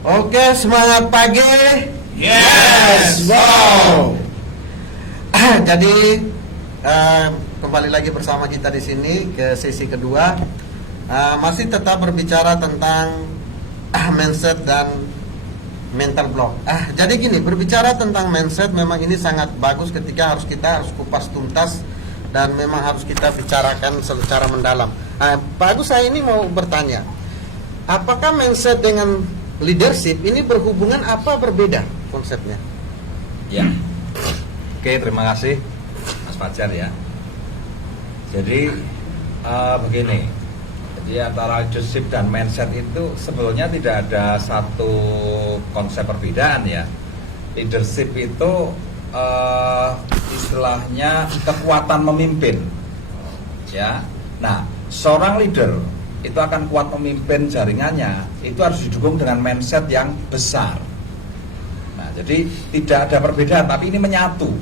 Oke, semangat pagi. Yes, wow. Jadi kembali lagi bersama kita di sini ke sesi kedua. Masih tetap berbicara tentang mindset dan mental block. Jadi gini, berbicara tentang mindset memang ini sangat bagus ketika kita harus kupas tuntas dan memang harus kita bicarakan secara mendalam. Pak Agus, saya ini mau bertanya, apakah mindset dengan leadership ini berhubungan apa berbeda konsepnya? Ya. Oke, terima kasih Mas Fajar ya. Jadi begini, jadi antara leadership dan mindset itu sebetulnya tidak ada satu konsep perbedaan ya. Leadership itu istilahnya kekuatan memimpin, ya. Nah, seorang leader itu akan kuat memimpin jaringannya, itu harus didukung dengan mindset yang besar. Nah, jadi tidak ada perbedaan, tapi ini menyatu.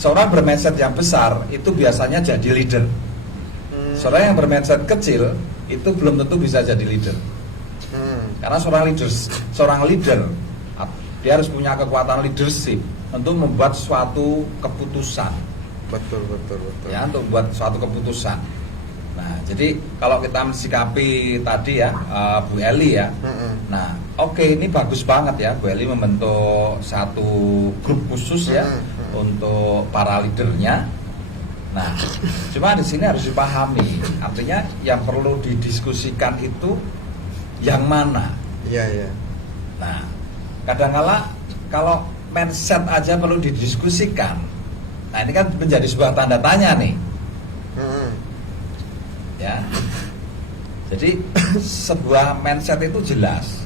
Seorang bermindset yang besar itu biasanya jadi leader. Seorang yang bermindset kecil itu belum tentu bisa jadi leader. Karena seorang leader dia harus punya kekuatan leadership untuk membuat suatu keputusan. Betul. Ya, untuk membuat suatu keputusan. Nah, jadi kalau kita mensikapi tadi ya Bu Eli ya. Nah, oke, ini bagus banget ya Bu Eli membentuk satu grup khusus ya untuk para leadernya. Nah, cuma di sini harus dipahami, artinya yang perlu didiskusikan itu yang mana? Iya. Nah, kadang-kala kalau mindset aja perlu didiskusikan. Nah, ini kan menjadi sebuah tanda tanya nih. Ya, jadi sebuah mindset itu jelas.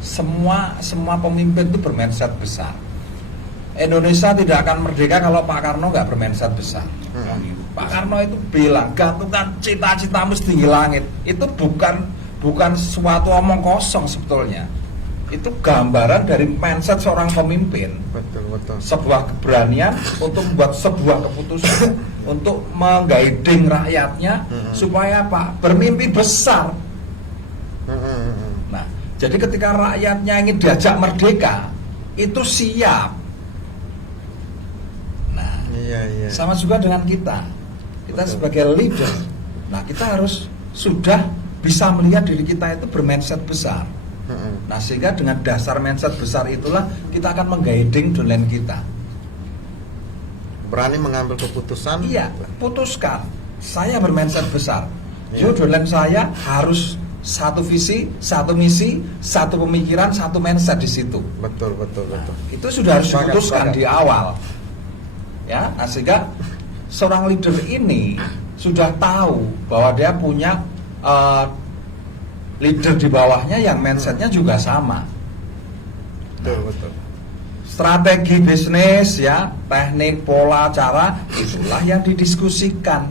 Semua pemimpin itu bermindset besar. Indonesia tidak akan merdeka kalau Pak Karno nggak bermindset besar. Pak Karno itu bilang gantungkan cita-citamu setinggi langit. Itu bukan suatu omong kosong sebetulnya. Itu gambaran dari mindset seorang pemimpin. Betul. Sebuah keberanian untuk membuat sebuah keputusan, untuk mengguiding rakyatnya supaya apa? Bermimpi besar. Nah, jadi ketika rakyatnya ingin diajak merdeka, itu siap. Nah, Iya. sama juga dengan kita. Kita Betul. sebagai leader, nah kita harus sudah bisa melihat diri kita itu bermindset besar. Nah, sehingga dengan dasar mindset besar itulah kita akan mengguiding downline kita. Berani mengambil keputusan. Iya, putuskan. Saya bermindset besar. Iya. Downline saya harus satu visi, satu misi, satu pemikiran, satu mindset di situ. Betul. Itu sudah harus Sepakat, diputuskan sepakat. di awal. Ya, nah sehingga seorang leader ini sudah tahu bahwa dia punya leader di bawahnya yang mindsetnya juga sama. Betul. Strategi bisnis ya, teknik, pola, cara, itulah yang didiskusikan.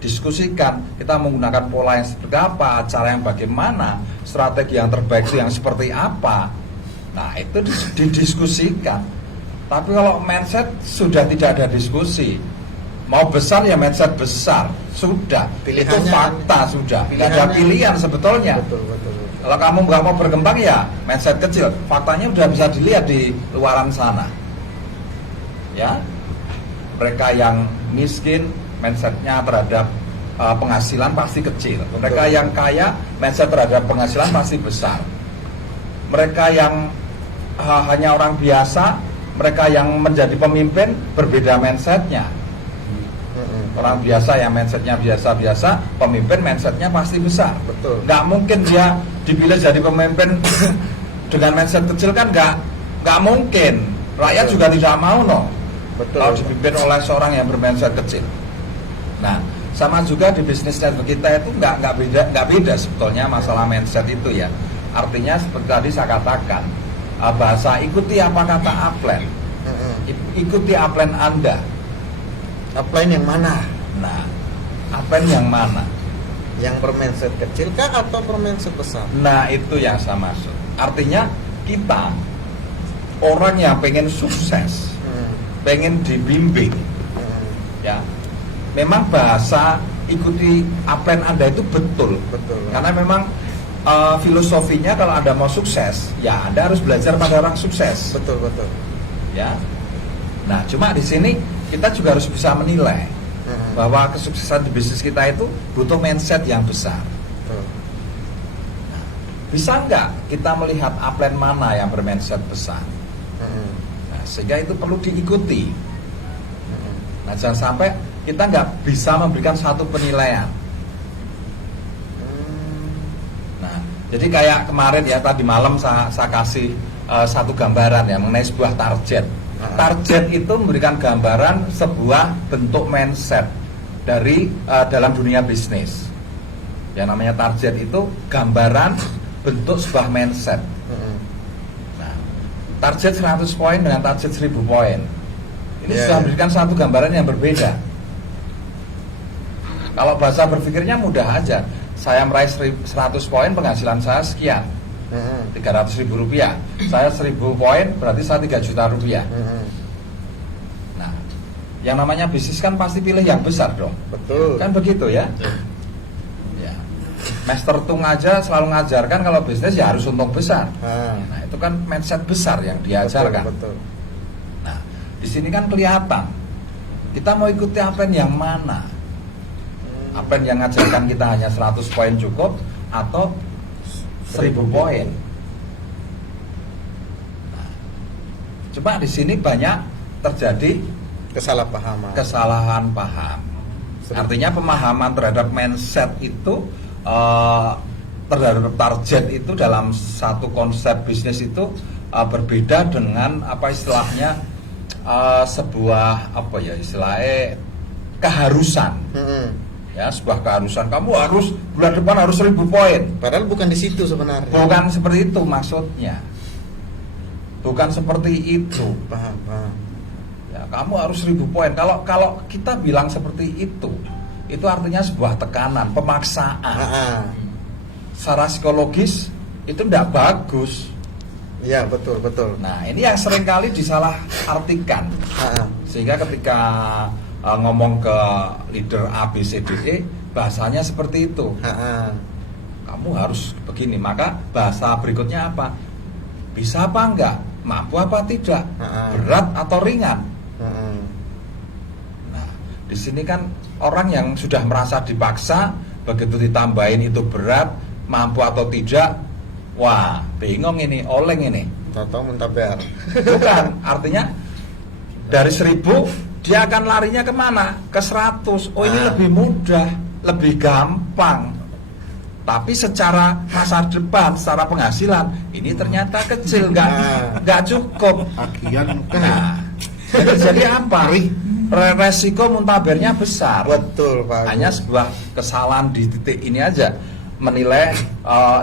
Kita menggunakan pola yang seperti apa, cara yang bagaimana, strategi yang terbaik itu yang seperti apa. Nah, itu didiskusikan. Tapi kalau mindset sudah tidak ada diskusi. Mau besar ya mindset besar, sudah. Itu Pilihannya fakta sudah. Tidak ada pilihannya- pilihan sebetulnya. Betul. Kalau kamu nggak mau berkembang ya mindset kecil. Faktanya udah bisa dilihat di luaran sana. Ya, mereka yang miskin mindsetnya terhadap penghasilan pasti kecil. Mereka yang kaya mindset terhadap penghasilan pasti besar. Mereka yang hanya orang biasa, mereka yang menjadi pemimpin berbeda mindsetnya. Orang biasa yang mindsetnya biasa-biasa, pemimpin mindsetnya pasti besar. Betul. Nggak mungkin dia dipilih jadi pemimpin dengan mindset kecil kan nggak mungkin. Rakyat Betul. juga tidak mau Betul. kalau dipimpin oleh seorang yang bermindset kecil. Nah, sama juga di bisnis network kita itu nggak beda sebetulnya masalah mindset itu ya. Artinya seperti tadi saya katakan, bahasa ikuti apa kata upline, ikuti upline Anda. Upline yang mana? Nah, upline yang mana? Yang bermindset kecil kah atau bermindset besar? Nah, itu yang saya maksud. Artinya kita orang yang pengen sukses, pengen dibimbing, ya. Memang bahasa ikuti upline Anda itu betul. Betul. Karena memang filosofinya kalau Anda mau sukses, ya Anda harus belajar pada orang sukses. Betul, betul. Ya. Nah, cuma di sini kita juga harus bisa menilai bahwa kesuksesan di bisnis kita itu butuh mindset yang besar. Betul. Nah, bisa nggak kita melihat upline mana yang bermindset besar? Nah, sehingga itu perlu diikuti. Nah, jangan sampai kita nggak bisa memberikan satu penilaian. Nah, jadi kayak kemarin ya, tadi malam saya kasih satu gambaran ya mengenai sebuah target. Target itu memberikan gambaran sebuah bentuk mindset dari dalam dunia bisnis. Yang namanya target itu gambaran bentuk sebuah mindset. Nah, target 100 poin dengan target 1000 poin. Ini sudah memberikan satu gambaran yang berbeda. Kalau bahasa berpikirnya mudah aja. Saya meraih 100 poin, penghasilan saya sekian, 300.000 rupiah. Saya 1000 poin, berarti saya 3 juta rupiah. Nah, yang namanya bisnis kan pasti pilih yang besar dong. Betul. Kan begitu ya? Ya. Master Tung aja selalu ngajarkan kalau bisnis ya harus untung besar. Nah, itu kan mindset besar yang diajarkan. Betul. Nah, di sini kan kelihatan kita mau ikuti apa yang mana. Apa yang ngajarkan kita hanya 100 poin cukup atau 1000 poin. Nah, coba di sini banyak terjadi kesalahan paham. Artinya pemahaman terhadap mindset itu terhadap target itu dalam satu konsep bisnis itu berbeda dengan apa istilahnya sebuah apa ya istilahnya keharusan. Ya, sebuah keharusan kamu harus bulan depan harus 1000 poin. Padahal bukan di situ sebenarnya. Bukan seperti itu maksudnya. Bukan seperti itu. Paham. Ya, kamu harus 1000 poin. Kalau kita bilang seperti itu artinya sebuah tekanan, pemaksaan. Secara psikologis itu tidak bagus. Iya, betul. Nah, ini yang seringkali disalahartikan. Sehingga ketika ngomong ke leader A, B, C, D, E, bahasanya seperti itu. Kamu harus begini, maka bahasa berikutnya apa? Bisa apa enggak? Mampu apa tidak? Berat atau ringan? Nah, di sini kan orang yang sudah merasa dipaksa, begitu ditambahin itu berat, mampu atau tidak, wah, bingung ini, oleng ini. Tahu muntaber. Bukan, artinya dari 1000 dia akan larinya kemana? Ke 100. Oh, ini lebih mudah, lebih gampang. Tapi secara masa depan, secara penghasilan, ini ternyata kecil, nggak cukup. Nah, jadi apa? Resiko muntabernya besar. Betul, Pak. Hanya sebuah kesalahan di titik ini aja, menilai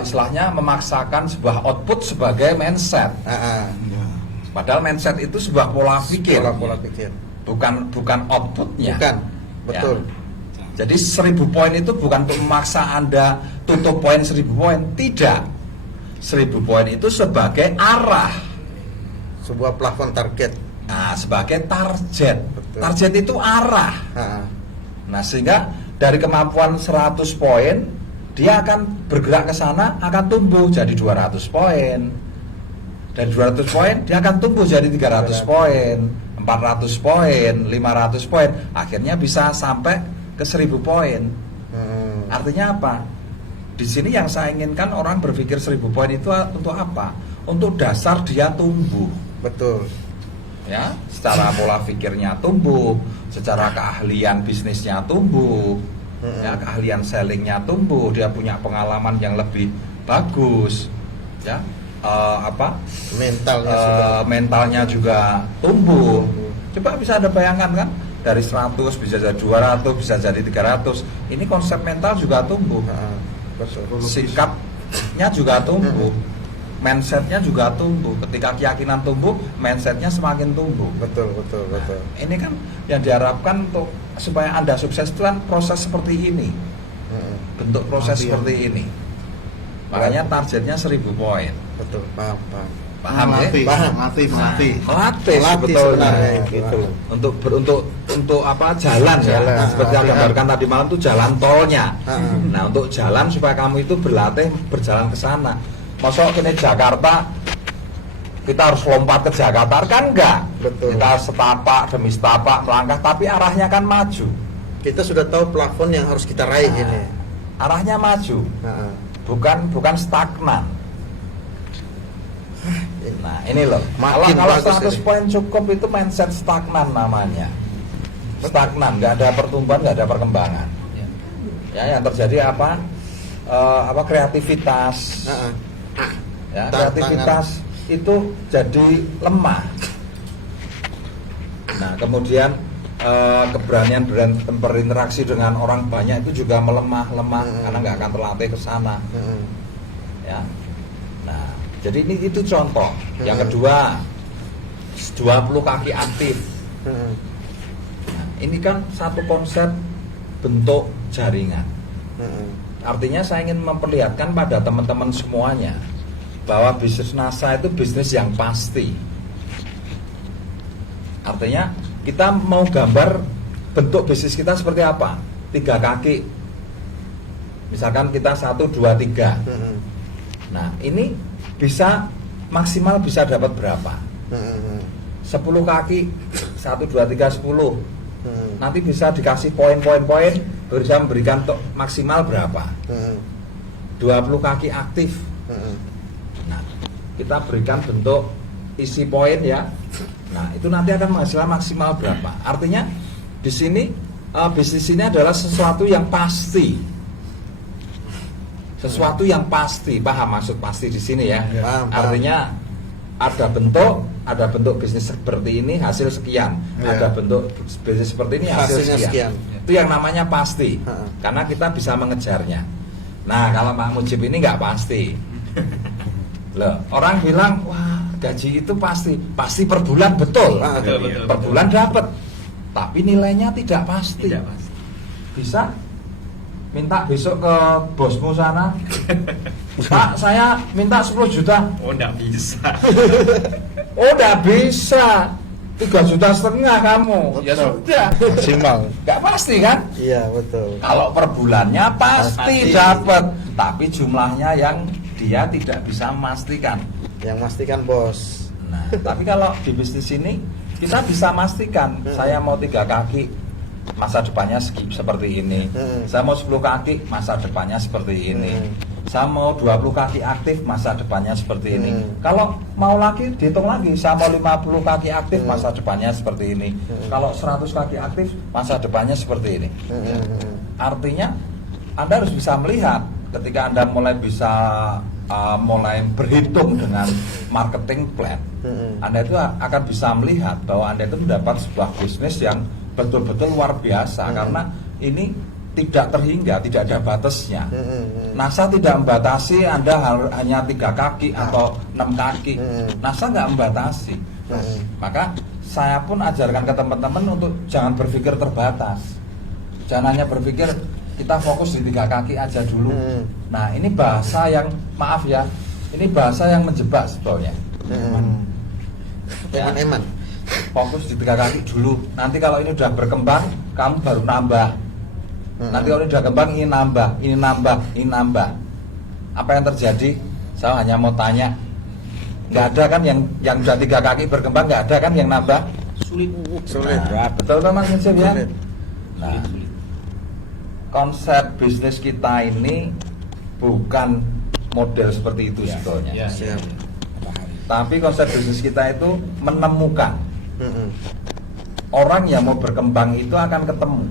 istilahnya memaksakan sebuah output sebagai mindset. Padahal mindset itu sebuah pola pikir. Pola pikir. Bukan outputnya. Bukan, betul. Ya. Jadi 1000 poin itu bukan untuk memaksa Anda tutup poin 1000 poin, tidak. 1000 poin itu sebagai arah, sebuah plafon target. Nah, sebagai target. Betul. Target itu arah. Nah, sehingga dari kemampuan 100 poin, dia akan bergerak ke sana, akan tumbuh jadi 200 poin. Dari 200 poin, dia akan tumbuh jadi 300 poin. 400 poin, 500 poin, akhirnya bisa sampai ke 1000 poin. Artinya apa? Di sini yang saya inginkan orang berpikir 1000 poin itu untuk apa? Untuk dasar dia tumbuh. Betul. Ya, secara pola pikirnya tumbuh, secara keahlian bisnisnya tumbuh, ya, keahlian sellingnya tumbuh, dia punya pengalaman yang lebih bagus, ya. Mentalnya juga tumbuh. Coba bisa Anda bayangkan kan, dari 100 bisa jadi 200, bisa jadi 300. Ini konsep mental juga tumbuh. Sikapnya juga tumbuh. Mindsetnya juga tumbuh. Ketika keyakinan tumbuh, mindsetnya semakin tumbuh. Betul. Nah, ini kan yang diharapkan untuk supaya Anda sukses itu kan proses seperti ini. Bentuk proses seperti ini. Makanya targetnya 1000 poin. Betul, paham. Paham ya? Paham. Melatih sebetulnya gitu. untuk untuk apa jalan ya, Jalan. seperti yang gambarkan tadi malam itu jalan tolnya. Nah untuk jalan supaya kamu itu berlatih berjalan ke sana. Masuk ke Jakarta kita harus lompat ke Jakarta kan enggak? Betul. Kita setapak demi setapak melangkah, tapi arahnya kan maju. Kita sudah tahu plafon yang harus kita raih ini. Arahnya maju, bukan stagnan. Nah ini loh, Makin kalau bagus 100 ini. poin cukup itu mindset stagnan namanya. Stagnan, nggak ada pertumbuhan, nggak ada perkembangan. Ya yang terjadi apa? Kreativitas. Ya, kreativitas itu jadi lemah. Nah kemudian keberanian berinteraksi dengan orang banyak itu juga melemah karena nggak akan terlatih ke sana. Ya. Nah, jadi itu contoh. Yang kedua, 20 kaki aktif. Nah, ini kan satu konsep bentuk jaringan. Artinya saya ingin memperlihatkan pada teman-teman semuanya bahwa bisnis NASA itu bisnis yang pasti. Artinya kita mau gambar bentuk bisnis kita seperti apa? 3 kaki. Misalkan kita 1, 2, 3. Nah ini bisa maksimal bisa dapat berapa? 10 kaki 1, 2, 3, 10. Nanti bisa dikasih poin-poin bisa memberikan maksimal berapa? 20 kaki aktif. Nah kita berikan bentuk isi poin ya. Nah itu nanti akan menghasilkan maksimal berapa? Artinya di sini bisnis ini adalah sesuatu yang pasti. Sesuatu yang pasti, paham maksud pasti di sini ya? Paham. Artinya ada bentuk bisnis seperti ini hasil sekian, ada bentuk bisnis seperti ini hasil Hasilnya sekian. sekian. Itu yang namanya pasti, karena kita bisa mengejarnya. Nah kalau Pak Mujib ini nggak pasti. Loh, orang bilang wah gaji itu pasti per bulan betul, per bulan dapat, tapi nilainya tidak pasti. Bisa minta besok ke bosmu sana, Pak saya minta 10 juta. Oh enggak bisa. Oh enggak bisa, 3,5 juta kamu. Ya sudah, Maksimal. nggak pasti kan? Iya betul. Kalau per bulannya pasti Pasti. dapat, tapi jumlahnya yang dia tidak bisa memastikan. Yang pastikan bos. Nah, tapi kalau di bisnis ini kita bisa memastikan saya mau 3 kaki masa depannya seperti ini. Saya mau 10 kaki masa depannya seperti ini. Saya mau 20 kaki aktif masa depannya seperti ini. Kalau mau lagi dihitung lagi, saya mau 50 kaki aktif masa depannya seperti ini. Kalau 100 kaki aktif masa depannya seperti ini. Artinya Anda harus bisa melihat ketika Anda mulai bisa mulai berhitung dengan marketing plan, Anda itu akan bisa melihat bahwa Anda itu mendapat sebuah bisnis yang betul-betul luar biasa karena ini tidak terhingga, tidak ada batasnya. NASA tidak membatasi Anda hanya 3 kaki atau 6 kaki. NASA nggak membatasi. Maka saya pun ajarkan ke teman-teman untuk jangan berpikir terbatas. Jangan hanya berpikir kita fokus di 3 kaki aja dulu. Nah ini bahasa yang maaf ya, ini bahasa yang menjebak sebetulnya. Eman-eman. Fokus di 3 kaki dulu. Nanti kalau ini udah berkembang, kamu baru nambah. Nanti kalau ini udah kembang, ini nambah, ini nambah, ini nambah. Apa yang terjadi? Saya hanya mau tanya, nggak ada kan yang udah 3 kaki berkembang, nggak ada kan yang nambah? Sulit. Nah, betul kan Mas Yusuf ya? Sulit. Nah, konsep bisnis kita ini bukan model seperti itu sebetulnya. Ya, Siap. Tapi konsep bisnis kita itu menemukan orang yang mau berkembang itu akan ketemu.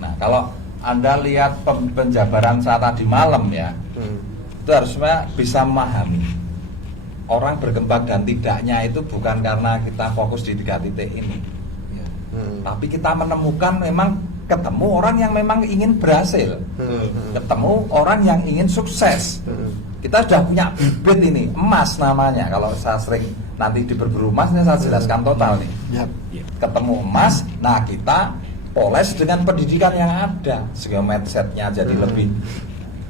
Nah, kalau Anda lihat penjabaran saya tadi malam ya, itu harusnya bisa memahami orang berkembang dan tidaknya itu bukan karena kita fokus di 3 titik ini. Tapi kita menemukan memang ketemu orang yang memang ingin berhasil, ketemu orang yang ingin sukses. Kita sudah punya bibit ini, emas namanya. Kalau saya sering nanti di berburu emas, ini saya jelaskan total nih. Ketemu emas, nah kita poles dengan pendidikan yang ada sehingga mindsetnya jadi lebih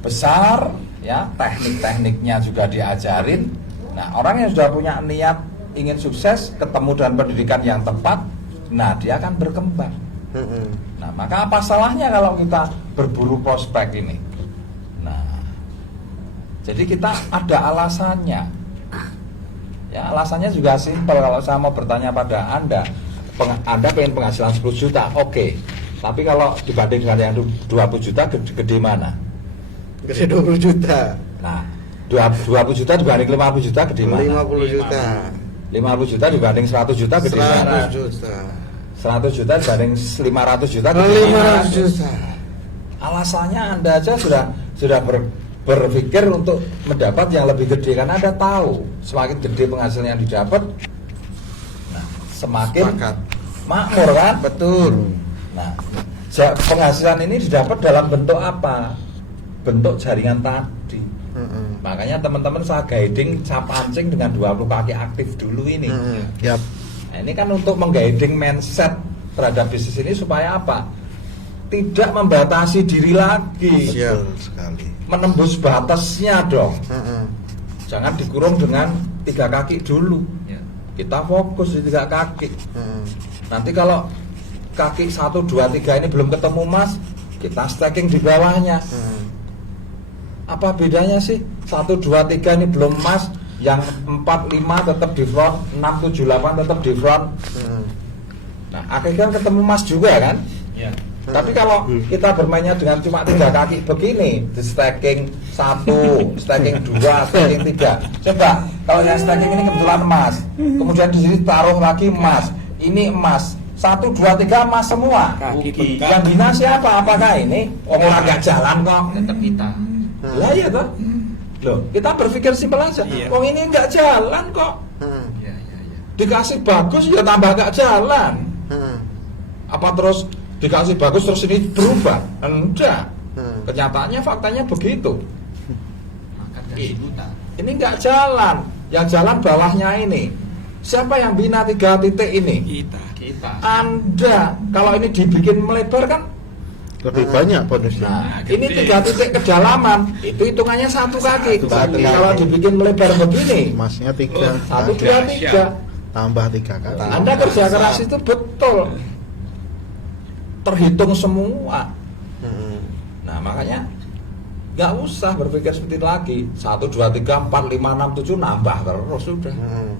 besar, ya teknik-tekniknya juga diajarin. Nah orang yang sudah punya niat ingin sukses, ketemu dengan pendidikan yang tepat, Nah, dia akan berkembang. Mm-mm. Nah, maka apa salahnya kalau kita berburu prospek ini? Nah, jadi kita ada alasannya. Ya, alasannya juga simpel. Kalau saya mau bertanya pada Anda, Anda pengen penghasilan 10 juta, oke. Tapi kalau dibanding dengan yang 20 juta, gede mana? Gede 20 juta. Nah, 20 juta dibanding 50 juta, gede mana? 50 juta. 50 juta dibanding 100 juta, gede mana? 100 juta. 100 juta dibanding 500 juta, gede 500 juta. Alasannya Anda aja sudah berpikir untuk mendapat yang lebih gede, karena Anda tahu semakin gede penghasilan yang didapat, nah, semakin Sepakat. makmur kan? Betul. Nah, penghasilan ini didapat dalam bentuk apa? Bentuk jaringan tadi. Mm-mm. Makanya teman-teman saya guiding cap pancing dengan 20 kaki aktif dulu ini. Mm-mm. Yap. Nah, ini kan untuk mengguiding mindset terhadap bisnis ini supaya apa? Tidak membatasi diri lagi, Siap. Betul sekali. menembus batasnya dong. Mm-mm. Jangan dikurung dengan 3 kaki dulu. Kita fokus di 3 kaki. Mm-mm. Nanti kalau kaki 1, 2, 3 ini belum ketemu Mas, kita stacking di bawahnya. Mm. Apa bedanya sih? 1, 2, 3 ini belum Mas, yang 4, 5 tetap di front, 6, 7, 8 tetap di front. Mm. Nah, akhirnya ketemu Mas juga kan? Ya. Tapi kalau kita bermainnya dengan cuma 3 kaki begini, di stacking 1, stacking 2, stacking 3. Coba kalau yang stacking ini kebetulan emas, kemudian di sini taruh lagi emas, ini emas, 1, 2, 3 emas semua. Kaki Yang bengkak. bina siapa? Apakah ini? Orang agak jalan kok. Tetap kita. Lah iya toh. Loh, kita berpikir simpel aja. Iya. Wong ini nggak jalan kok. Mm. Ya, ya, ya. Dikasih bagus ya tambah nggak jalan. Mm. Apa terus dikasih bagus terus ini berubah? Enggak. Mm. Kenyataannya faktanya begitu. Makan gaji buta. Ini nggak jalan. Yang jalan bawahnya ini. Siapa yang bina 3 titik ini? Kita. Anda. Kalau ini dibikin melebar kan? Lebih banyak bonusnya. Nah, gede. ini 3 titik kedalaman. Itu hitungannya 1 kaki. Satu kaki. Kalau dibikin melebar begini, Emasnya 3. 1, 2, 3. Tambah 3 kali. Anda kerja keras itu betul, terhitung semua. Mm. Nah, makanya nggak usah berpikir seperti itu lagi. 1, 2, 3, 4, 5, 6, 7 nambah terus sudah. Mm.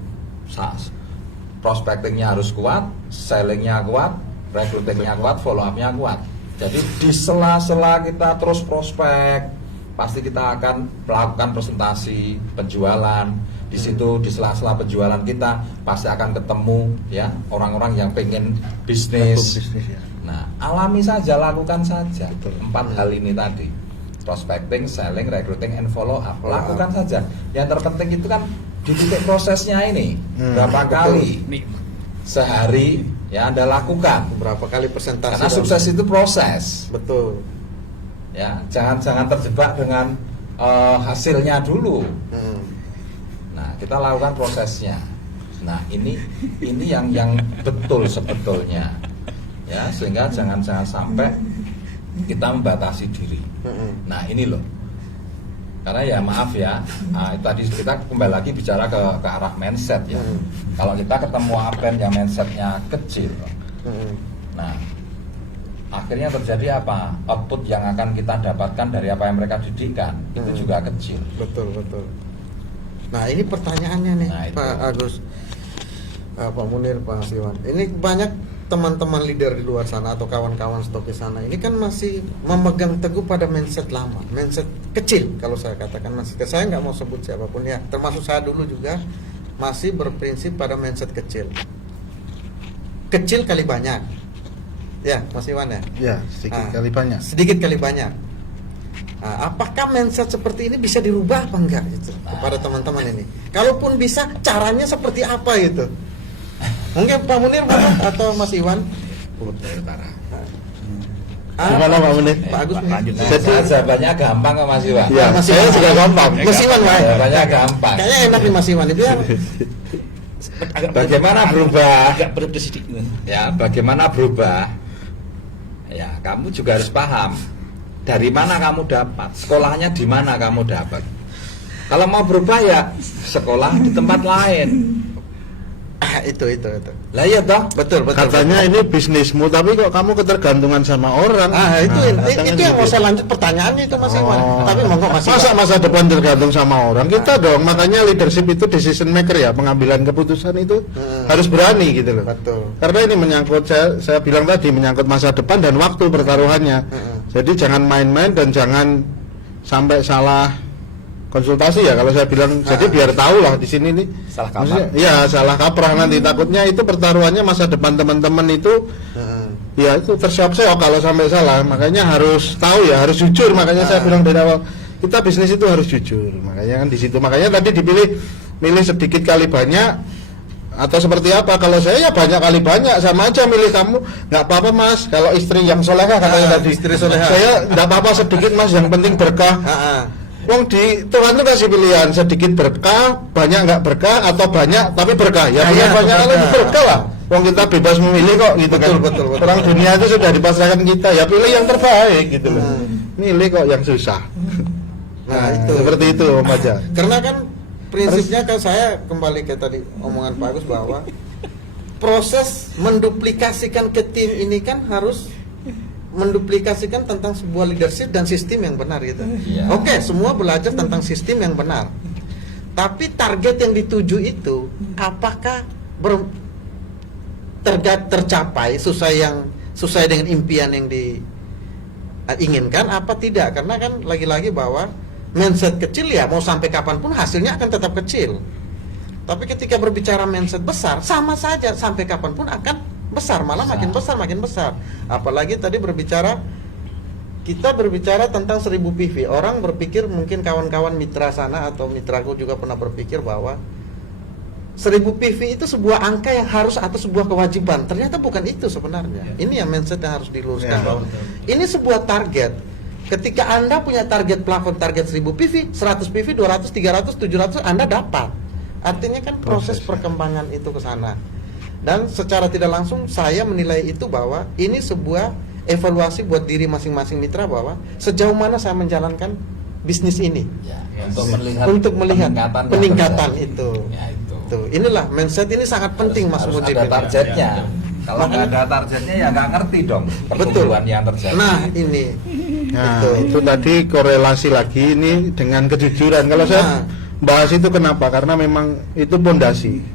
Prospectingnya harus kuat, sellingnya kuat, recruitingnya kuat, follow upnya kuat. Jadi di sela-sela kita terus prospek, pasti kita akan melakukan presentasi penjualan. Di situ di sela-sela penjualan kita pasti akan ketemu ya orang-orang yang pengen bisnis. Bisnis ya. Nah, alami saja, lakukan saja. Betul. 4 hal ini tadi. Prospecting, selling, recruiting, and follow up. Follow up. Lakukan saja. Yang terpenting itu kan di titik prosesnya ini. Berapa betul. kali Nikmat. sehari ya Anda lakukan. Berapa kali presentasi? Karena dalam- sukses itu proses. Betul. Ya, jangan terjebak dengan hasilnya dulu. Mm. Nah, kita lakukan prosesnya. Nah, ini yang betul sebetulnya. Ya, sehingga jangan sampai kita membatasi diri. Mm. Nah, ini loh. Karena ya maaf ya, tadi kita kembali lagi bicara ke arah mindset ya. Kalau kita ketemu apen yang mindsetnya kecil, Mm. nah akhirnya terjadi apa? Output yang akan kita dapatkan dari apa yang mereka didikkan itu juga kecil. Betul, betul. Nah, ini pertanyaannya nih, Nah, itu. Pak Agus, Pak Munir, Pak Siwan. Ini banyak teman-teman leader di luar sana atau kawan-kawan stokis sana ini kan masih memegang teguh pada mindset lama, mindset kecil. Kalau saya katakan masih, saya nggak mau sebut siapapun ya, termasuk saya dulu juga masih berprinsip pada mindset kecil. Kecil kali banyak, ya Mas Iwan ya. Ya, sedikit kali banyak. Sedikit kali banyak. Nah, apakah mindset seperti ini bisa dirubah apa enggak gitu kepada teman-teman ini? Kalaupun bisa, caranya seperti apa gitu? Mungkin Pak Munir atau Mas Iwan? Gimana Pak Munir? Pak Agus nih. Lanjut. Saya jawabannya gampang kok Mas Iwan. Ya, Mas saya Iwan. juga gampang. Mas Iwan, Pak. Jawabannya gampang. Kayaknya enak nih Mas Iwan itu ya. Bagaimana berubah? Agak berat sedikit. Ya, bagaimana berubah? Ya, kamu juga harus paham dari mana kamu dapat, sekolahnya di mana kamu dapat. Kalau mau berubah ya sekolah di tempat lain. Itu. Lah iya toh. Betul. Katanya ini bisnismu, tapi kok kamu ketergantungan sama orang? Itu katanya yang mau gitu. saya lanjut pertanyaannya itu Mas Iwan. Tapi monggo Mas Masa Iwan. masa depan tergantung sama orang? Kita dong, makanya leadership itu decision maker ya, pengambilan keputusan itu harus berani gitu loh. Betul. Karena ini menyangkut saya bilang tadi menyangkut masa depan dan waktu pertaruhannya. Jadi jangan main-main dan jangan sampai salah konsultasi ya kalau saya bilang. Jadi biar tahu lah di sini nih. Salah kaprah. Maksudnya, ya salah kaprah nanti takutnya itu pertaruhannya masa depan teman-teman itu ya itu terseok-seok kalau sampai salah. Makanya harus tahu ya, harus jujur. Makanya saya bilang dari awal kita bisnis itu harus jujur. Makanya kan di situ. Makanya tadi milih sedikit kali banyak atau seperti apa. Kalau saya ya banyak kali banyak, sama aja milih kamu. Nggak apa-apa Mas kalau istri yang solehah katanya tadi. Istri solehah. Saya nggak apa-apa sedikit Mas, yang penting berkah. Wong di Tuhan tuh kasih pilihan sedikit berkah, banyak nggak berkah, atau banyak tapi berkah. Ya Iya, banyak berkah. lebih berkah lah. Wong kita bebas memilih kok gitu kan. Betul. Orang dunia itu sudah dipasrahkan kita, ya pilih yang terbaik gitu loh. Milih kok yang susah. Nah, itu. Seperti itu Om Aja. Karena kan prinsipnya kan saya kembali ke tadi omongan Pak Agus bahwa proses menduplikasikan ke tim ini kan harus menduplikasikan tentang sebuah leadership dan sistem yang benar gitu. Iya. Oke, semua belajar tentang sistem yang benar. Tapi target yang dituju itu apakah tercapai sesuai dengan impian yang diinginkan apa tidak? Karena kan lagi-lagi bahwa mindset kecil ya mau sampai kapanpun hasilnya akan tetap kecil. Tapi ketika berbicara mindset besar sama saja sampai kapanpun akan besar, malah makin besar. Apalagi tadi kita berbicara tentang 1000 PV. Orang berpikir, mungkin kawan-kawan mitra sana atau mitraku juga pernah berpikir bahwa 1000 PV itu sebuah angka yang harus atau sebuah kewajiban. Ternyata bukan itu sebenarnya. Ini yang mindset yang harus diluruskan. Ini sebuah target. Ketika Anda punya target plafon, target 1000 PV, 100 PV, 200, 300, 700 Anda dapat. Artinya kan proses perkembangan itu ke sana. Dan secara tidak langsung saya menilai itu bahwa ini sebuah evaluasi buat diri masing-masing mitra bahwa sejauh mana saya menjalankan bisnis ini. Ya, untuk melihat peningkatan itu. Ya, itu. Tuh, inilah mindset ini sangat penting Mas harus Mujib. ada targetnya. Kalau nggak ada targetnya ya nggak ngerti dong pertumbuhan yang terjadi. Nah, ini. Nah, itu tadi korelasi lagi ini dengan kejujuran. Kalau saya bahas itu kenapa? Karena memang itu pondasi.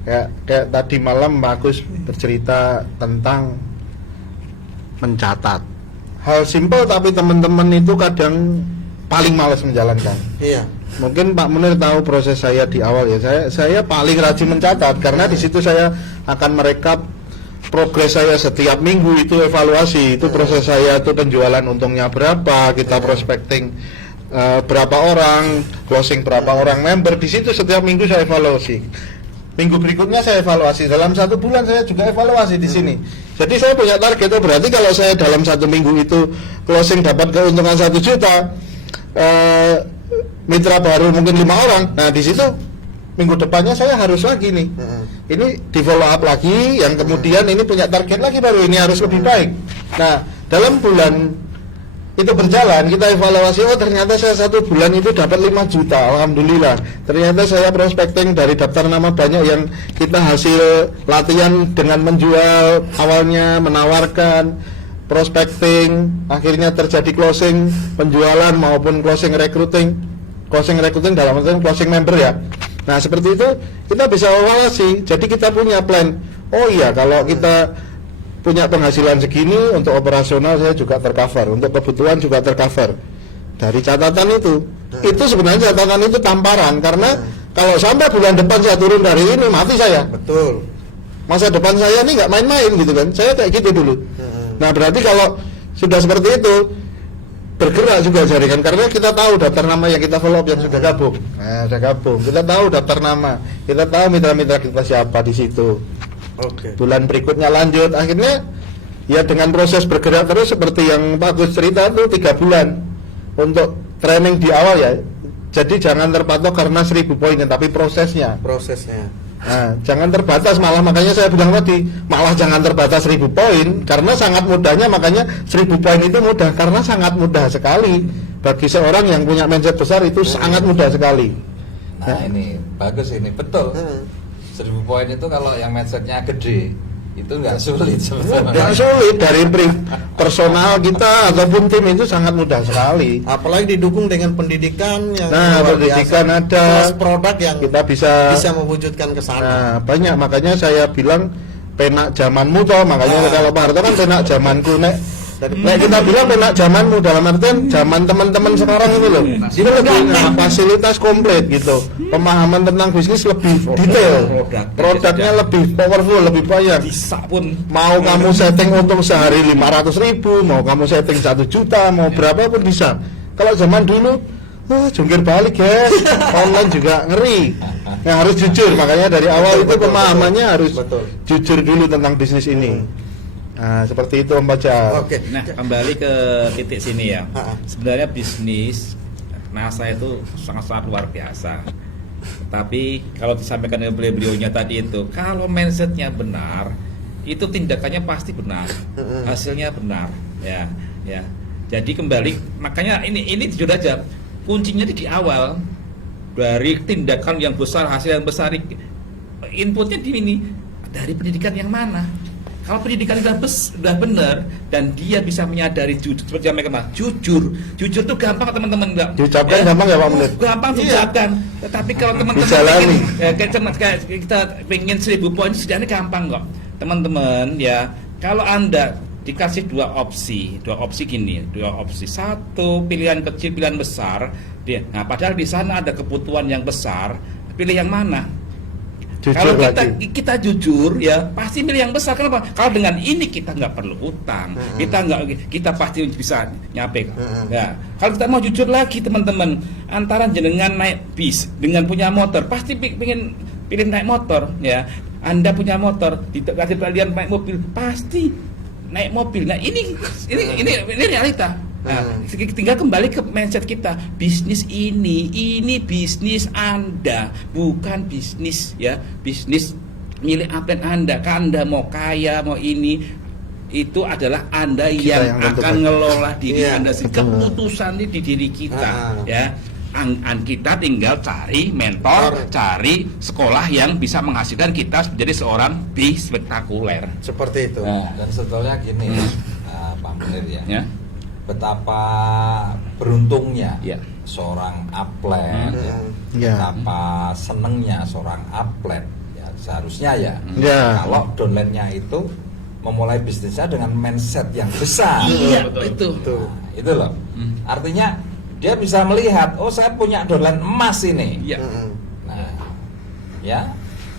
Kayak tadi malam Pak Agus bercerita tentang mencatat. Hal simpel tapi teman-teman itu kadang paling malas menjalankan. Iya. Mungkin Pak Munir tahu proses saya di awal ya. Saya paling rajin mencatat karena di situ saya akan merekap progres saya setiap minggu, itu evaluasi, itu proses saya itu penjualan untungnya berapa, kita prospecting berapa orang, closing berapa orang member. Di situ setiap minggu saya evaluasi. Minggu berikutnya saya evaluasi, dalam 1 bulan saya juga evaluasi di sini. Jadi saya punya target, berarti kalau saya dalam 1 minggu itu closing dapat keuntungan 1 juta, mitra baru mungkin 5 orang. Nah di situ minggu depannya saya harus lagi nih. Ini di follow up lagi, yang kemudian ini punya target lagi baru, ini harus lebih baik. Nah dalam bulan itu berjalan, kita evaluasi, oh ternyata saya 1 bulan itu dapat 5 juta, alhamdulillah. Ternyata saya prospecting dari daftar nama banyak yang kita hasil latihan dengan menjual, awalnya menawarkan, prospecting, akhirnya terjadi closing, penjualan maupun closing recruiting dalam artian closing member ya. Nah seperti itu kita bisa evaluasi, jadi kita punya plan. Oh iya, kalau kita punya penghasilan segini, untuk operasional saya juga tercover, untuk kebutuhan juga tercover. Dari catatan itu sebenarnya catatan itu tamparan, karena kalau sampai bulan depan saya turun dari ini, mati saya. Betul. Masa depan saya ini nggak main-main gitu kan, saya kayak gitu dulu. Nah berarti kalau sudah seperti itu, bergerak juga jaringan, karena kita tahu daftar nama yang kita follow up yang sudah gabung. Nah, sudah gabung, kita tahu daftar nama, kita tahu mitra-mitra kita siapa di situ. Oke. Bulan berikutnya lanjut, akhirnya ya dengan proses bergerak terus seperti yang Pak Gus cerita itu 3 bulan untuk training di awal ya. Jadi jangan terpatok karena 1000 poin, tapi prosesnya. Nah, jangan terbatas, malah makanya saya bilang tadi, malah jangan terbatas 1000 poin karena sangat mudahnya, makanya 1000 poin itu mudah karena sangat mudah sekali bagi seorang yang punya mindset besar, itu sangat mudah sekali. Nah ini bagus, ini betul. 1000 poin itu kalau yang mindsetnya gede itu nggak sulit sebetulnya. Nggak sulit, dari personal kita ataupun tim itu sangat mudah sekali. Apalagi didukung dengan pendidikan yang Nah, luar pendidikan biasa. ada, Plus produk yang kita bisa mewujudkan ke sana. Nah, banyak, makanya saya bilang penak zamanmu toh, makanya kalau Pak Harto kan penak zamanku nek kita bilang penak zamanmu dalam artian zaman teman-teman sekarang itu loh. Ini lebih fasilitas komplit gitu. Pemahaman tentang bisnis lebih detail. Produknya lebih powerful, lebih banyak. Bisa pun Mau kamu setting untung sehari 500.000, mau kamu setting 1 juta, mau berapa pun bisa. Kalau zaman dulu, wah jungkir balik ya, online juga ngeri. Nah, harus jujur, makanya dari awal itu pemahamannya harus jujur dulu tentang bisnis ini. Nah, seperti itu Om Pajar. Oke. Nah, kembali ke titik sini ya. Ha-ha. Sebenarnya bisnis NASA itu sangat-sangat luar biasa. Tapi kalau disampaikan oleh beliau-beliaunya tadi itu, kalau mindsetnya benar, itu tindakannya pasti benar, hasilnya benar, ya. Jadi kembali, makanya ini jujur aja, kuncinya di awal dari tindakan yang besar, hasil yang besar, inputnya di ini dari pendidikan yang mana. Kalau pendidikan sudah benar dan dia bisa menyadari jujur, seperti yang mereka bilang, jujur itu gampang teman-teman enggak? Diucapkan gampang ya Pak Munir? Gampang diucapkan. Tetapi kalau teman-teman Dijalani. kayak kita pengen 1000 poin sebenarnya gampang kok. Teman-teman ya, kalau Anda dikasih dua opsi gini, dua opsi. Satu pilihan kecil, pilihan besar. Nah, padahal di sana ada kebutuhan yang besar. Pilih yang mana? Jujur Kalau lagi. kita jujur ya pasti milih yang besar. Kenapa? Kalau dengan ini kita nggak perlu utang, kita pasti bisa nyampe. Ya, kalau kita mau jujur lagi teman-teman, antara jenengan naik bis dengan punya motor, pasti pengen pilih naik motor ya. Anda punya motor, dikasih kalian naik mobil, pasti naik mobil. Nah ini realita. Nah, tinggal kembali ke mindset kita. Bisnis ini bisnis Anda, bukan bisnis ya, bisnis milik upline Anda. Kan Anda mau kaya, mau ini, itu adalah Anda yang akan ngelola diri Anda sendiri. Keputusan ini di diri kita ya. Kita tinggal cari mentor, cari sekolah yang bisa menghasilkan kita menjadi seorang bis spektakuler. Seperti itu. Dan sebetulnya gini, Pak Munir ya. Betapa beruntungnya seorang upline, betapa senengnya seorang upline. Ya, seharusnya ya. Kalau downline-nya itu memulai bisnisnya dengan mindset yang besar. Iya, betul. Nah, itu loh. Artinya dia bisa melihat, oh saya punya downline emas ini. Iya. Nah, ya.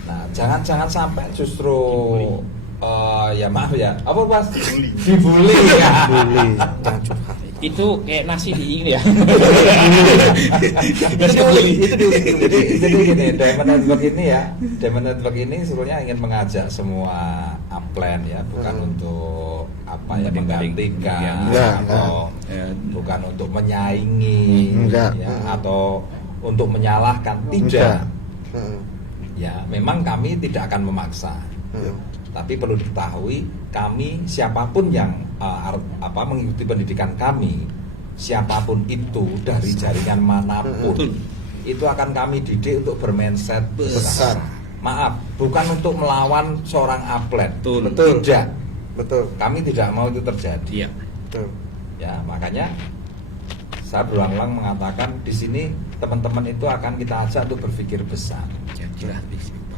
Nah, jangan sampai justru ya maaf ya, apa Mas? Dibully ya. Itu kayak nasi di ini ya. Jadi gini, Diamond Network ini ya, Diamond Network ini sebetulnya ingin mengajak semua upline ya, bukan untuk apa ya, menggantikan atau bukan untuk menyaingi ya, atau untuk menyalahkan, tidak. Ya, memang kami tidak akan memaksa. Tapi perlu diketahui, kami siapapun yang mengikuti pendidikan kami, siapapun itu dari jaringan manapun, itu akan kami didik untuk bermindset besar. Maaf, bukan untuk melawan seorang upline. Betul. Tidak. Betul. Kami tidak mau itu terjadi. Iya. Betul. Ya, makanya saya berulang-ulang mengatakan di sini teman-teman itu akan kita ajak untuk berpikir besar.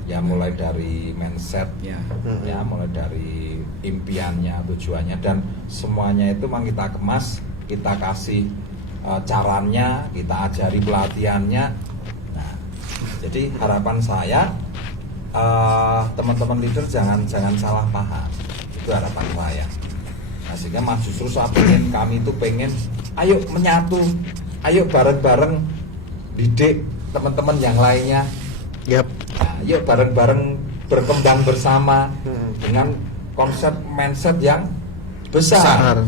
Ya, mulai dari mindset, ya mulai dari impiannya, tujuannya, dan semuanya itu memang kita kemas, kita kasih caranya, kita ajari pelatihannya. Nah, jadi harapan saya teman-teman leader jangan salah paham, itu harapan saya. Nah, sehingga mas justru saya kami itu pengen, ayo menyatu, ayo bareng-bareng didik teman-teman yang lainnya. Nah, yuk bareng-bareng berkembang bersama dengan konsep mindset yang besar.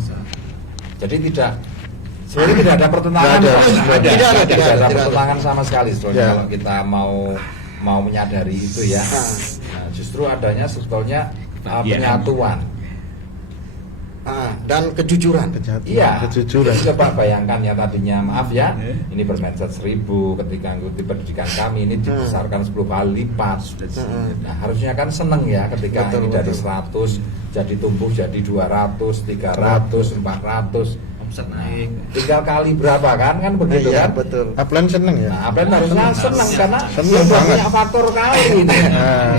Jadi sebenarnya tidak ada pertentangan. Tidak ada pertentangan sama sekali sebetulnya kalau kita mau menyadari itu ya. Nah, justru adanya sebetulnya penyatuan. dan kejujuran. Iya, kejujuran. coba bayangkan ya tadinya maaf ya, ini bermindset 1000 ketika mengikuti pendidikan kami ini dibesarkan 10 kali lipat. Nah harusnya kan seneng ya ketika Betul, ini dari betul. 100 jadi tumbuh jadi 200, 300, 400. Omset naik. Tinggal kali berapa kan begitu Iya, kan? betul. Upline seneng ya. Nah, Upline harusnya seneng karena Seneng sudah banget. punya faktor kali ini.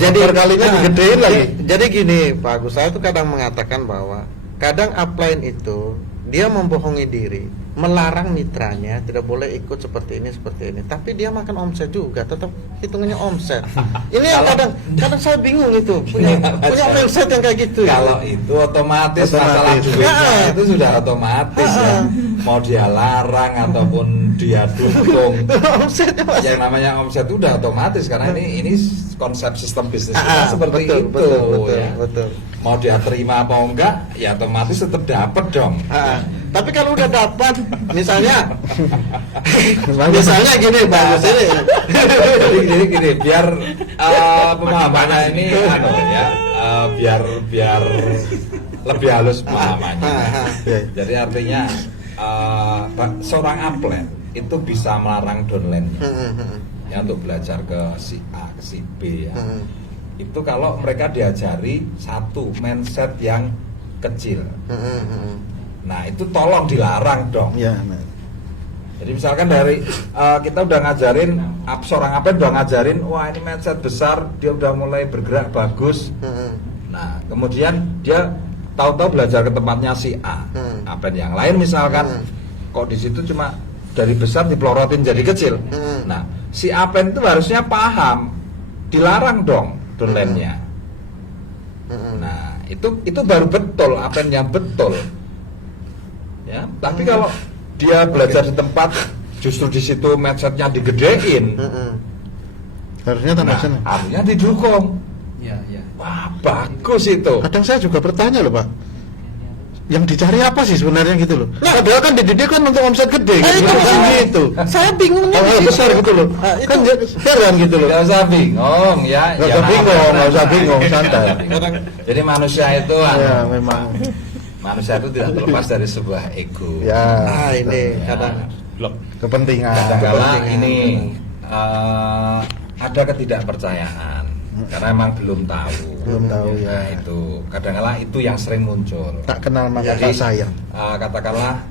Jadi kalinya digedein lagi. Jadi gini Pak Agus, saya tuh kadang mengatakan bahwa kadang upline itu dia membohongi diri, melarang mitranya tidak boleh ikut seperti ini, tapi dia makan omset juga, tetap hitungannya omset. Ini yang kadang saya bingung itu punya mindset yang kayak gitu. Kalau itu otomatis masalah Otomatis. duitnya itu sudah otomatis ya. Mau dia larang ataupun dia dukung, Omsetnya Mas. yang namanya omset itu udah otomatis karena ini konsep sistem bisnis kita seperti betul, itu betul, ya. betul. Mau dia terima apa enggak ya otomatis tetap dapat dong. Tapi kalau udah dapat, misalnya gini Pak Agus, Jadi gini biar pemahamannya ini biar lebih halus pemahamannya. Jadi artinya seorang upline itu bisa melarang downline-nya ya untuk belajar ke si A, ke si B ya. Itu kalau mereka diajari satu mindset yang kecil. Nah itu tolong dilarang dong. Ya, nah. Jadi misalkan dari kita udah ngajarin seorang apa udah ngajarin, wah ini mindset besar, dia udah mulai bergerak bagus. Nah kemudian dia tahu-tahu belajar ke tempatnya si A, apa yang lain misalkan, kok di situ cuma dari besar dipelorotin jadi kecil. Nah si Apen itu harusnya paham, dilarang dong downline-nya. Nah itu baru betul Apen yang betul. Ya, tapi kalau dia belajar di tempat justru di situ mindsetnya digedein, Harusnya tambah seneng. harusnya didukung. Ya. Wah bagus itu. Kadang saya juga bertanya loh Pak, yang dicari apa sih sebenarnya gitu loh? Padahal kan dididik kan untuk omset gede Nah, gitu, itu kan maksudnya. gitu. Saya bingungnya Hal-hal di situ. besar gitu loh. Itu. Kan heran gitu loh. Nggak usah bingung ya. Nggak usah bingung, nggak usah bingung, santai. Jadi manusia itu Ya memang. manusia itu tidak terlepas dari sebuah ego. Ya. Ini Ya. kadang Blok. Kepentingan. Kadang-kala kepentingan. ini ada ketidakpercayaan karena emang belum tahu. Belum tahu, ya. Nah, itu kadang-kala itu yang sering muncul. Tak kenal maka Jadi, tak sayang. katakanlah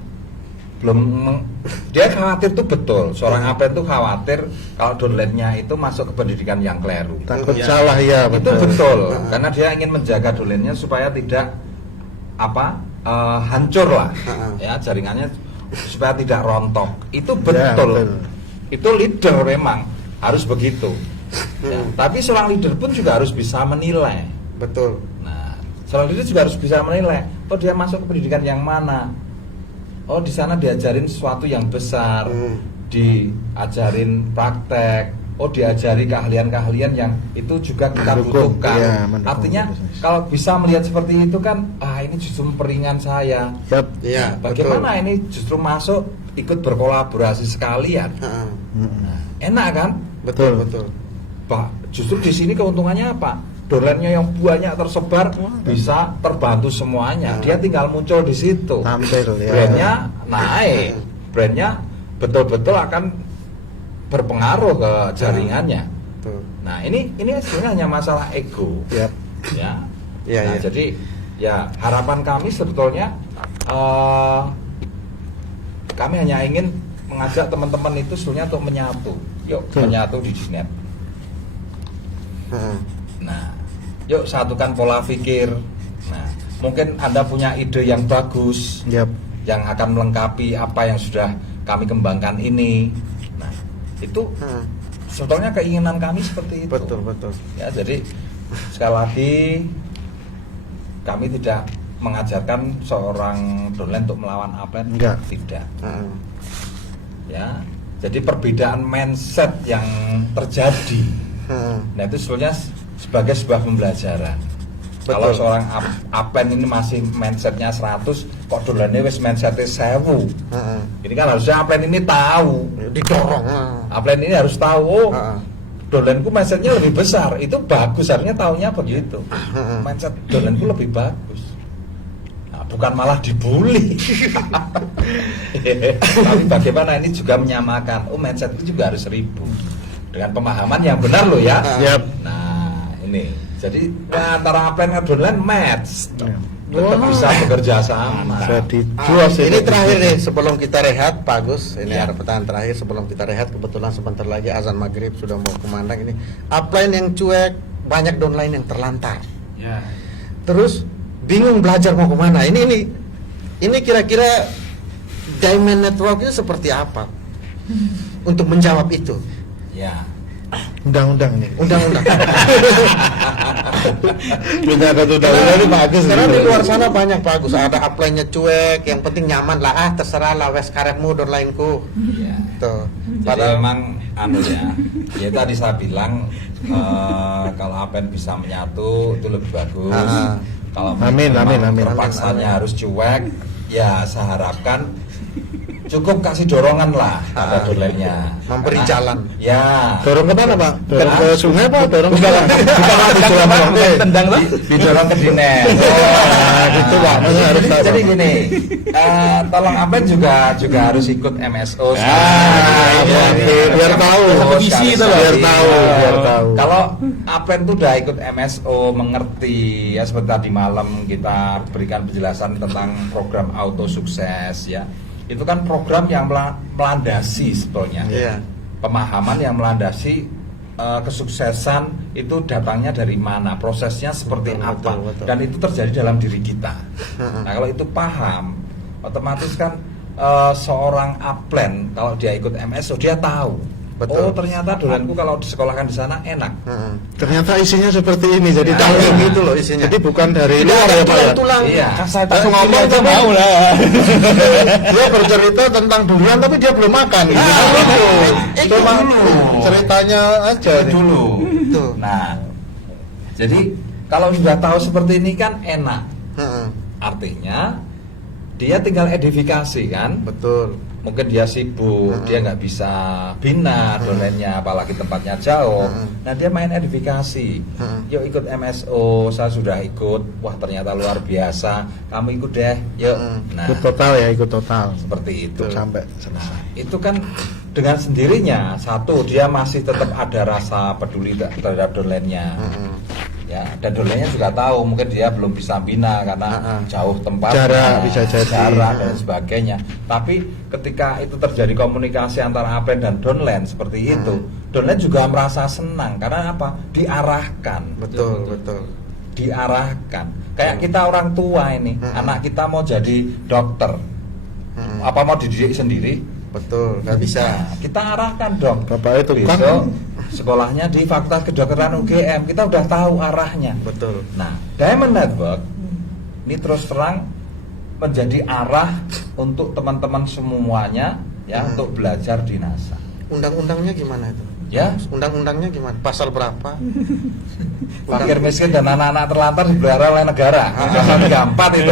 dia khawatir tuh betul. Seorang apa itu khawatir kalau downline-nya itu masuk ke pendidikan yang keliru. Takut salah ya Itu betul. betul karena dia ingin menjaga downline-nya supaya tidak hancur lah ya jaringannya supaya tidak rontok. Itu betul. betul. Itu leader memang harus begitu. Ya, tapi seorang leader pun juga harus bisa menilai. betul. Nah, seorang leader juga harus bisa menilai. Oh dia masuk ke pendidikan yang mana? Oh di sana diajarin sesuatu yang besar, diajarin praktek. Oh diajari keahlian-keahlian yang itu juga kita Mendukung, butuhkan. ya, mendukung Artinya bisnis. kalau bisa melihat seperti itu kan, ini justru memperingan saya. Yap. Iya, Bagaimana ini justru masuk ikut berkolaborasi sekalian. Heeh. Nah, enak kan? Betul, Betul. betul. Pak, justru di sini keuntungannya apa? Dolarnya yang banyak tersebar bisa terbantu semuanya. Dia tinggal muncul di situ. Tampil ya. Brandnya naik, brandnya betul-betul akan berpengaruh ke jaringannya. Betul. Nah ini sebenarnya hanya masalah ego, Yap. ya. Iya, Nah iya. jadi ya harapan kami sebetulnya kami hanya ingin mengajak teman-teman itu sebenarnya untuk menyatu. Yuk Betul. menyatu di Jinet. Heeh. Nah, yuk satukan pola pikir. Nah, mungkin Anda punya ide yang bagus Yap. yang akan melengkapi apa yang sudah kami kembangkan ini. Nah, itu sebetulnya keinginan kami seperti itu. Betul, betul. Ya, jadi sekali lagi kami tidak mengajarkan seorang downline untuk melawan upline. Enggak. Tidak. Heeh. Ya. Jadi perbedaan mindset yang terjadi. Heeh. Nah itu sebetulnya sebagai sebuah pembelajaran. Betul. Kalau seorang apen ini masih mindsetnya 100, kok dolannya wis mindsetnya 1000. Heeh. Ini kan harusnya apen ini tahu. Didorong. Apen ini harus tahu, oh Heeh. dolanku mindsetnya lebih besar. Itu bagus, harusnya tahunya begitu. Heeh. Mindset dolanku lebih bagus. Nah, bukan malah dibully. Tapi bagaimana ini juga menyamakan, mindset itu juga harus 1000 dengan pemahaman yang benar loh ya. Yap. Nah ini, jadi antara upline dan downline match, tetap Wah. bisa bekerja sama. Jadi Ini terakhir nih sebelum kita rehat, Pak Agus. Ini Ya. ada pertanyaan terakhir sebelum kita rehat. Kebetulan sebentar lagi azan maghrib sudah mau kumandang ini. Upline yang cuek, banyak downline yang terlantar. Ya. Terus bingung belajar mau kemana. Ini kira-kira Diamond Network itu seperti apa untuk menjawab itu? Ya. undang-undang nih. Undang-undang. Minta ada undang-undang ini bagus. Karena di luar sana banyak Pak Agus, ada upline-nya cuek, yang penting nyaman lah, terserah lah wes karepmu downline-ku. Iya. Tuh. Jadi Padahal memang ya tadi saya bilang kalau Apen bisa menyatu itu lebih bagus. Ah. Kalau Amin, amin, amin. terpaksanya Amin. harus cuek, ya saya harapkan cukup kasih dorongan lah pada downline-nya. Memberi Karena- jalan. Ya. Dorong ke mana, Pak? Dorong ke sungai, Pak? Dorong ke Tendang lah. Didorong ke dinas. Nah, gitu, Pak. Masa harus dorong. Jadi gini, tolong Apen juga harus ikut MSO. iya, biar tahu. Kompetisi itu loh. Biar tahu, biar tahu. Kalau Apen tuh udah ikut MSO, mengerti ya, seperti tadi malam kita berikan penjelasan tentang program auto sukses ya. Itu kan program yang melandasi sebetulnya. Iya. Pemahaman yang melandasi kesuksesan itu datangnya dari mana, prosesnya seperti Betul, apa, betul. dan itu terjadi dalam diri kita. Nah kalau itu paham, otomatis kan seorang upline kalau dia ikut MSO dia tahu. Betul. Oh ternyata dolanku kalau disekolahkan di sana enak. Ternyata isinya seperti ini, jadi Ya, tahu ya. gitu loh isinya. Jadi bukan dari luar ya, Pak. Ya? tulang. Iya. Saya Aku ngomong aja tapi- mau lah. Dia bercerita tentang durian tapi dia belum makan. Itu Cuma dulu. ceritanya aja. Itu dulu. Tuh. Nah, jadi kalau sudah tahu seperti ini kan enak. Heeh. Artinya dia tinggal edifikasi kan. Betul. Mungkin dia sibuk, dia nggak bisa bina domainnya, apalagi tempatnya jauh. Nah dia main edifikasi. Yuk ikut MSO, saya sudah ikut. Wah ternyata luar biasa. Kamu ikut deh, yuk. Nah Ikut total ya, ikut total. seperti itu. Sampai selesai. Itu kan dengan sendirinya, satu dia masih tetap ada rasa peduli terhadap domainnya. Ya, dan domainnya juga tahu mungkin dia belum bisa bina karena jauh tempatnya, Jarak, bisa jadi. jarak dan sebagainya. Tapi ketika itu terjadi komunikasi antara upline dan downline seperti itu, downline juga merasa senang karena apa? Diarahkan. Betul. Diarahkan. Kayak kita orang tua ini, anak kita mau jadi dokter, apa mau dididik sendiri? Betul, nggak bisa. Nah, kita arahkan dong. Bapaknya tukang. Besok sekolahnya di Fakultas Kedokteran UGM, kita udah tahu arahnya. Betul. Nah, Diamond Network ini terus terang menjadi arah untuk teman-teman semuanya ya untuk belajar di NASA. Undang-undangnya gimana itu? Ya, Undang-undangnya gimana? Pasal berapa? fakir miskin dan anak-anak terlantar dipelihara oleh negara. Pasal 34 itu.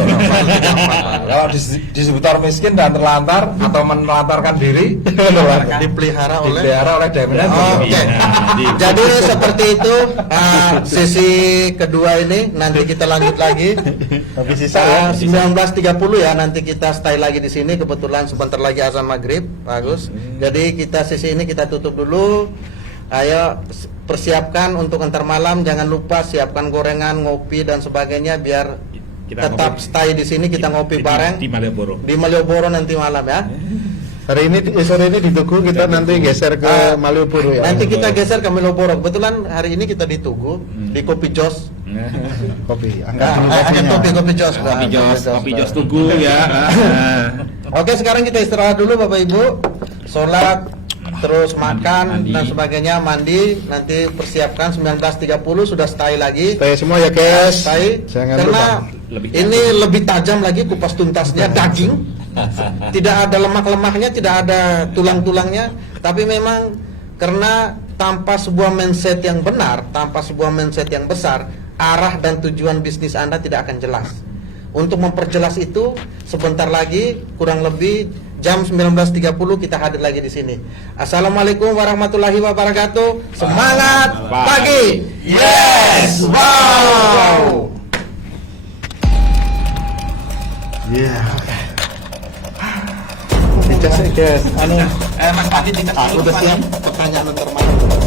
Kalau disebut orang miskin dan terlantar atau menelantarkan diri, Dipelihara oleh dipelihara oleh Diamond Network. Oke. Jadi seperti itu sesi kedua ini nanti kita lanjut lagi. Tapi sisa ya. 19.30 ya nanti kita stay lagi di sini, kebetulan sebentar lagi azan maghrib, bagus. Jadi kita sesi ini kita tutup dulu. Ayo persiapkan untuk antar malam, jangan lupa siapkan gorengan, ngopi dan sebagainya biar Kita tetap ngopi. stay di sini, kita ngopi bareng Di Malioboro. di Malioboro nanti malam ya. Hari ini sore ini di Tugu, kita nanti geser ke Malioboro ya. Nanti kita geser ke Malioboro. Kebetulan hari ini kita di Tugu, di Kopi Jos. kopi. Hanya kopi Jos. Kopi Jos Tugu ya. Oke, sekarang kita istirahat dulu Bapak Ibu. Sholat, terus makan mandi. dan sebagainya, mandi. Nanti persiapkan 19.30 sudah stay lagi. Stay semua ya, guys. Stay. Jangan Karena Lebih ini lebih tajam lagi kupas tuntasnya, daging. Tidak ada lemak-lemaknya, tidak ada tulang-tulangnya, tapi memang karena tanpa sebuah mindset yang benar, tanpa sebuah mindset yang besar, arah dan tujuan bisnis Anda tidak akan jelas. Untuk memperjelas itu, sebentar lagi kurang lebih jam 19.30 kita hadir lagi di sini. Assalamualaikum warahmatullahi wabarakatuh. Semangat pagi. Yes. Wow. Iya. Dicas, guys. Anu, Mas Pati tidak aku udah siap pertanyaan termasuk.